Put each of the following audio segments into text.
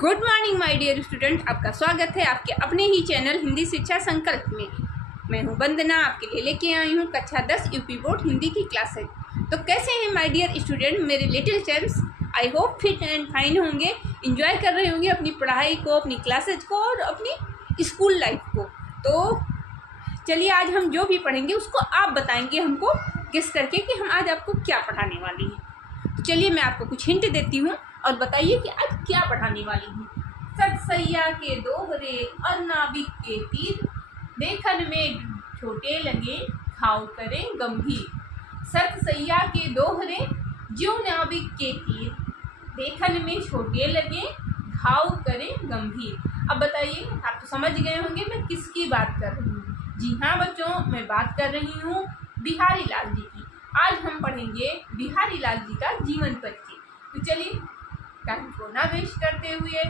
Good morning my dear student, आपका स्वागत है आपके अपने ही चैनल हिंदी शिक्षा संकल्प में। मैं हूं वंदना, आपके लिए लेके आई हूं कक्षा 10 यूपी बोर्ड हिंदी की क्लासेज। तो कैसे हैं माय डियर स्टूडेंट मेरे little champs? I hope fit and fine होंगे, इंजॉय कर रहे होंगे अपनी पढ़ाई को, अपनी क्लासेज को और अपनी स्कूल लाइफ को। तो चलिए आज हम जो भी पढ़ेंगे उसको आप बताएंगे हमको गेस करके कि हम आज आपको क्या पढ़ाने वाली हैं। तो चलिए मैं आपको कुछ हिंट देती हूँ और बताइए कि आज क्या पढ़ाने वाली हूँ। सतसैया के दोहरे और नाविक के तीर, देखन में छोटे लगे घाव करें गंभीर। सतसैया के दोहरे ज्यों नाविक के तीर, देखन में छोटे लगे घाव करें गंभीर। अब बताइए, आप तो समझ गए होंगे मैं किसकी बात कर रही हूँ। जी हाँ बच्चों, मैं बात कर रही हूँ बिहारी लाल जी की। आज हम पढ़ेंगे बिहारी लाल जी का जीवन परिचय। तो चलिए टाइम को ना वेस्ट करते हुए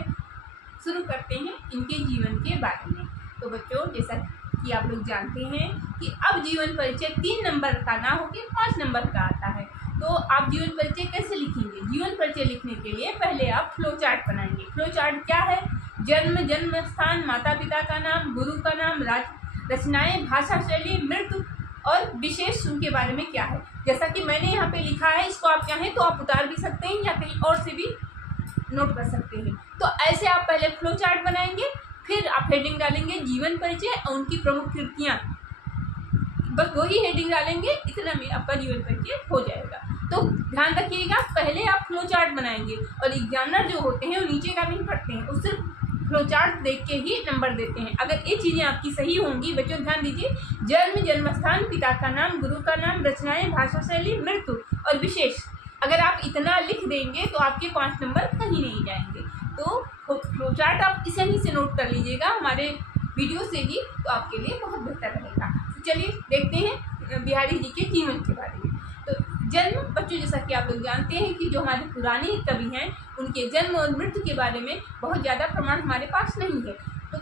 शुरू करते हैं इनके जीवन के बारे में। तो बच्चों, जैसा कि आप लोग जानते हैं कि अब जीवन परिचय 3 नंबर का ना होकर 5 नंबर का आता है। तो आप जीवन परिचय कैसे लिखेंगे? जीवन परिचय लिखने के लिए पहले आप फ्लो चार्ट बनाएंगे। फ्लो चार्ट क्या है? जन्म स्थान, माता पिता का नाम, गुरु का नाम, रचनाएं, भाषा शैली, मृत्यु और विशेष उनके बारे में क्या है। जैसा कि मैंने यहाँ पे लिखा है, इसको आप चाहें तो आप उतार भी सकते हैं या कहीं और से भी नोट कर सकते हैं। तो ऐसे आप पहले फ्लो चार्ट बनाएंगे, फिर आप हेडिंग डालेंगे जीवन परिचय और उनकी प्रमुख कृतियाँ, बस वही हेडिंग डालेंगे, इतना में आपका जीवन परिचय हो जाएगा। तो ध्यान रखिएगा, पहले आप फ्लो चार्ट बनाएंगे और एग्जामिनर जो होते हैं वो नीचे का नहीं पढ़ते हैं, वो सिर्फ फ्लो चार्ट देख के ही नंबर देते हैं। अगर ये चीज़ें आपकी सही होंगी बच्चों, ध्यान दीजिए, जन्म स्थान, पिता का नाम, गुरु का नाम, रचनाएं, भाषा शैली, मृत्यु और विशेष, अगर आप इतना लिख देंगे तो आपके 5 नंबर कहीं नहीं जाएंगे। तो फ्लो चार्ट आप इसे ही से नोट कर लीजिएगा हमारे वीडियो से ही, तो आपके लिए बहुत बेहतर रहेगा। तो चलिए देखते हैं बिहारी जी के जीवन के बारे में। तो जन्म बच्चों, जैसा कि आप लोग जानते हैं कि जो हमारे पुराने कवि हैं उनके जन्म और मृत्यु के बारे में बहुत ज़्यादा प्रमाण हमारे पास नहीं है। तो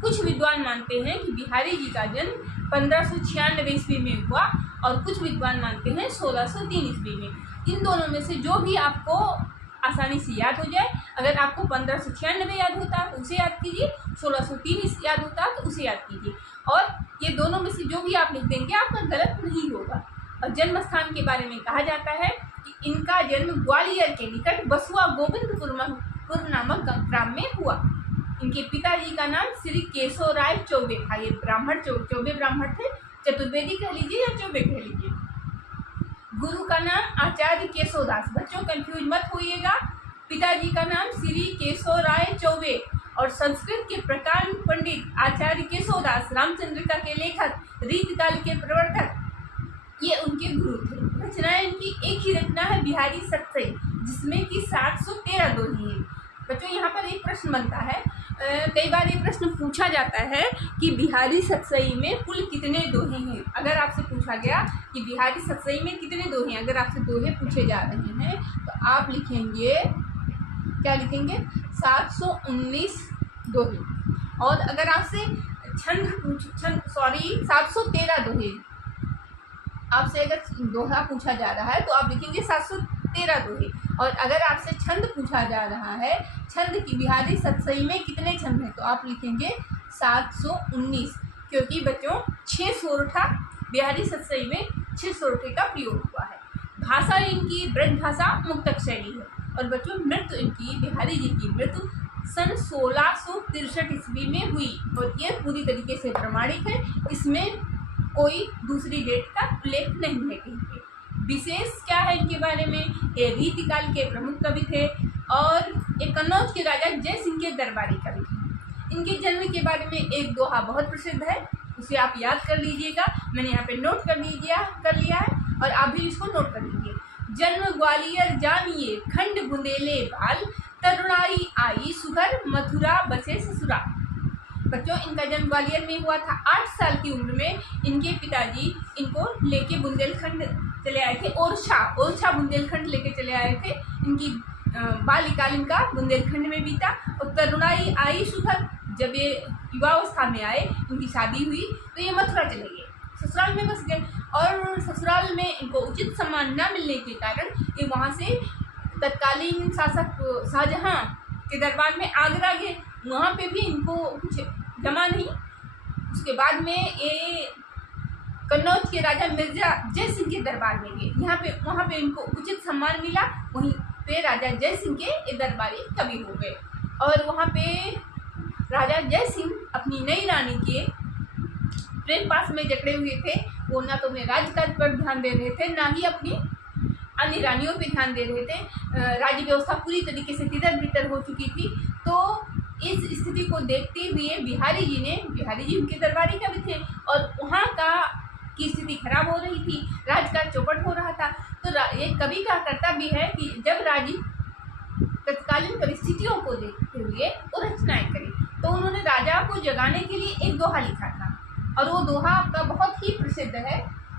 कुछ विद्वान मानते हैं कि बिहारी जी का जन्म 1596 ईस्वी में हुआ और कुछ विद्वान मानते हैं 1603 ईस्वी में। इन दोनों में से जो भी आपको आसानी से याद हो जाए, अगर आपको 1596 याद होता है तो उसे याद कीजिए, 1603 याद होता है तो उसे याद कीजिए, और ये दोनों में से जो भी आप लिख देंगे आपका गलत नहीं होगा। और जन्म स्थान के बारे में कहा जाता है कि इनका जन्म ग्वालियर के निकट बसुआ गोविंदपुर नामक ग्राम में हुआ। इनके पिताजी का नाम श्री केशव राय चौबे था। ये ब्राह्मण चौबे ब्राह्मण थे, चतुर्वेदी कह लीजिए या चौबे कह लीजिए। गुरु का नाम आचार्य केशवदास, बच्चों कंफ्यूज मत होइएगा, पिताजी का नाम श्री केशव राय चौबे और संस्कृत के प्रकांड पंडित आचार्य केशवदास, रामचंद्रिका के लेखक, रीतिकाल के प्रवर्तक, ये उनके गुरु थे। रचनाएं इनकी एक ही रचना है बिहारी सतसई, जिसमें कि 713 दोहे हैं। बच्चों यहाँ पर एक प्रश्न बनता है, कई बार ये प्रश्न पूछा जाता है कि बिहारी सतसई में कुल कितने दोहे हैं। अगर आपसे पूछा गया कि बिहारी सतसई में कितने दोहे हैं, अगर आपसे दोहे पूछे जा रहे हैं तो आप लिखेंगे, क्या लिखेंगे? 719 दोहे। और अगर आपसे 713 दोहे, आपसे अगर दोहा पूछा जा रहा है तो आप लिखेंगे 713 दोहे। और अगर आपसे छंद पूछा जा रहा है, छंद की बिहारी सतसई में कितने छंद हैं, तो आप लिखेंगे 719, क्योंकि बच्चों 6 सोरठा बिहारी सतसई में 6 सोरठे का प्रयोग हुआ है। भाषा इनकी ब्रज भाषा मुक्तक शैली है। और बच्चों मृत्यु इनकी, बिहारी जी की मृत्यु सन 1663 ईस्वी में हुई और ये पूरी तरीके से प्रमाणित है, इसमें कोई दूसरी डेट का उल्लेख नहीं है कहीं पे। विशेष क्या है इनके बारे में? ये रीतिकाल के प्रमुख कवि थे और एक कन्नौज के राजा जय सिंह के दरबारी कवि थे। इनके जन्म के बारे में एक दोहा बहुत प्रसिद्ध है, उसे आप याद कर लीजिएगा, मैंने यहाँ पे नोट कर लिया है और आप भी इसको नोट कर लीजिए। जन्म ग्वालियर जानिए खंड बुंदेले बाल, तरुणाई आई सुघर मथुरा बसे ससुरा। बच्चों इनका जन्म ग्वालियर में हुआ था। 8 साल की उम्र में इनके पिताजी इनको लेके बुंदेलखंड चले आए थे। ओरछा बुंदेलखंड लेके चले आए थे। इनकी बाल्यकाल इनका बुंदेलखंड में बीता। और तरुणाई आई सुघर, जब ये युवावस्था में आए, इनकी शादी हुई तो ये मथुरा चले गए, ससुराल में बस गए। और ससुराल में इनको उचित सम्मान न मिलने के कारण ये वहाँ से तत्कालीन शासक शाहजहाँ के दरबार में आगरा गए, वहाँ पे भी इनको कुछ जमा नहीं। उसके बाद में ये कन्नौज के राजा मिर्जा जय सिंह के दरबार में गए, वहाँ पे इनको उचित सम्मान मिला। वहीं पे राजा जय सिंह के दरबारी कवि हो गए। और वहाँ पे राजा जय सिंह अपनी नई रानी के प्रेम पास में जकड़े हुए थे। वो ना तो अपने राजकाज पर ध्यान दे रहे थे, ना ही अपनी अन्य रानियों पे ध्यान दे रहे थे। राज्य व्यवस्था पूरी तरीके से तितर बितर हो चुकी थी। तो इस स्थिति को देखते हुए बिहारी जी उनके दरबारी कवि थे और वहाँ की स्थिति खराब हो रही थी, राजकाज चौपट हो रहा था। तो एक कवि का कर्तव्य है कि जब राज्य तत्कालीन परिस्थितियों को देखते हुए वो रचनाएं करें। तो उन्होंने राजा को जगाने के लिए एक दोहा लिखा था और वो दोहा आपका बहुत ही प्रसिद्ध है।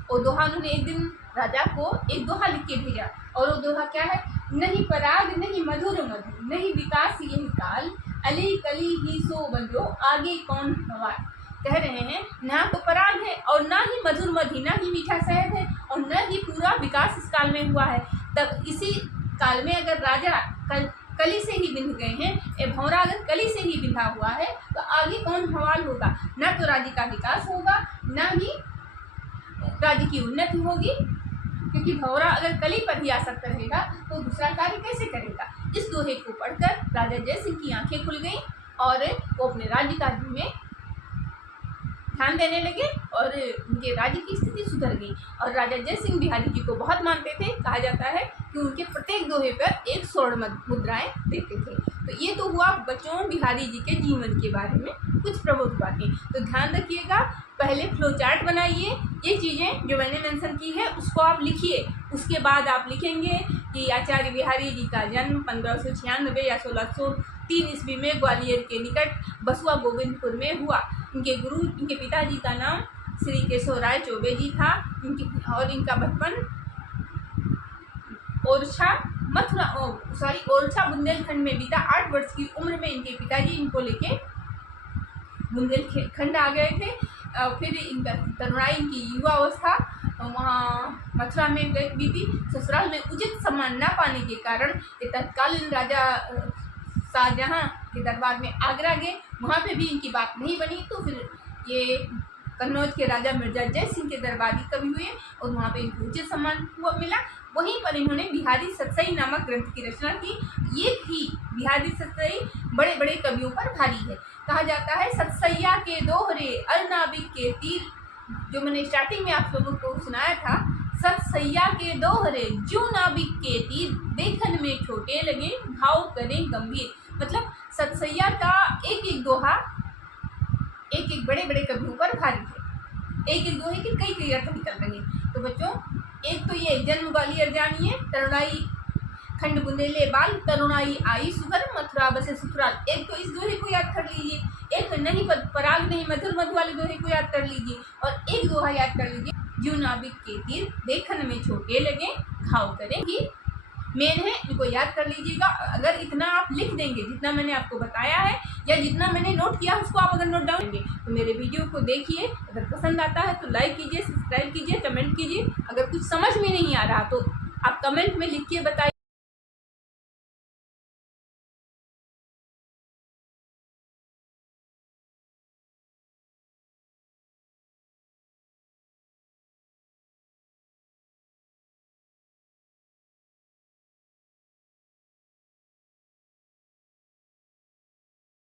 वो दोहा उन्होंने एक दिन राजा को एक दोहा लिख के भेजा और वो दोहा क्या है? नहीं पराग नहीं मधुर मधुर, नहीं विकास यही काल, अली कली ही सो बंधो, आगे कौन सवाल। कह रहे हैं ना तो पराग है और ना ही मधुर मधु, ना ही मीठा शहद है और न ही पूरा विकास इस काल में हुआ है। तब इसी काल में अगर राजा कली से ही बिंध गए हैं, ये भंवरा अगर कली से ही बिंधा हुआ है, तो आगे कौन सवाल होगा? ना तो राज्य का विकास होगा, ना ही राज्य की उन्नति होगी, क्योंकि भंवरा अगर कली पर ही आसक्त रहेगा तो दूसरा कार्य कैसे करेगा। इस दोहे को पढ़कर राजा जय सिंह की आंखें खुल गईं और वो अपने राज्य कार्य में ध्यान देने लगे और उनके राज्य की स्थिति सुधर गई। और राजा जय सिंह बिहारी जी को बहुत मानते थे। कहा जाता है कि उनके प्रत्येक दोहे पर एक स्वर्ण मुद्राएं देते थे। तो ये तो हुआ बच्चों बिहारी जी के जीवन के बारे में कुछ प्रमुख बातें। तो ध्यान रखिएगा, पहले फ्लो चार्ट बनाइए, ये चीज़ें जो मैंने मेंशन की है उसको आप लिखिए। उसके बाद आप लिखेंगे कि आचार्य बिहारी जी का जन्म 1596 या 1603 ईस्वी में ग्वालियर के निकट बसुआ गोविंदपुर में हुआ। इनके पिताजी का नाम श्री केशव राय चौबे जी था। इनका बचपन ओरछा बुंदेलखंड में बीता। 8 वर्ष की उम्र में इनके पिताजी इनको लेके बुंदेलखंड आ गए थे। फिर इनका तरुणाई, इनकी युवा अवस्था वहाँ मथुरा में बीती। ससुराल में उचित सम्मान न पाने के कारण ये तत्कालीन राजा शाहजहाँ के दरबार में आगरा गए। वहाँ पे भी इनकी बात नहीं बनी, तो फिर ये कन्नौज के राजा मिर्जा जय सिंह के दरबारी कवि हुए और वहाँ पे इनको उचित सम्मान मिला। वहीं पर इन्होंने बिहारी सतसई नामक ग्रंथ की रचना की। ये ही बिहारी सतसई बड़े बड़े कवियों पर भारी है। कहा जाता है सतसैया के दोहरे अरनाबिक के तीर, जो मैंने स्टार्टिंग में आप लोगों को सुनाया था, सतसैया के दोहरे जू नाबिक के तीर, देखन में छोटे लगे घाव करें गंभीर। मतलब सतसैया का एक एक दोहा एक एक बड़े बड़े कवियों पर भारी है। एक एक दोहे के कई कई अर्थ निकल रहे हैं। तो बच्चों, एक तो ये जन्म ग्वालियर जानिए, तरुणाई खंड बुंदेले बाल, तरुणाई आई सुगर, मथुरा बसे ससुराल। एक तो इस दोहे को याद कर लीजिए, एक नहीं पराग नहीं मधुर मधु वाले दोहे को याद कर लीजिए और एक दोहा याद कर लीजिए, जू नाबिक के तीर, देखन में छोटे लगे घाव करेंगी। मेन है, इनको याद कर लीजिएगा। अगर इतना आप लिख देंगे जितना मैंने आपको बताया है या जितना मैंने नोट किया उसको आप अगर नोट डाउन करेंगे तो मेरे वीडियो को देखिए। अगर पसंद आता है तो लाइक कीजिए, सब्सक्राइब कीजिए, कमेंट कीजिए। अगर कुछ समझ में नहीं आ रहा तो आप कमेंट में लिख के बताइए।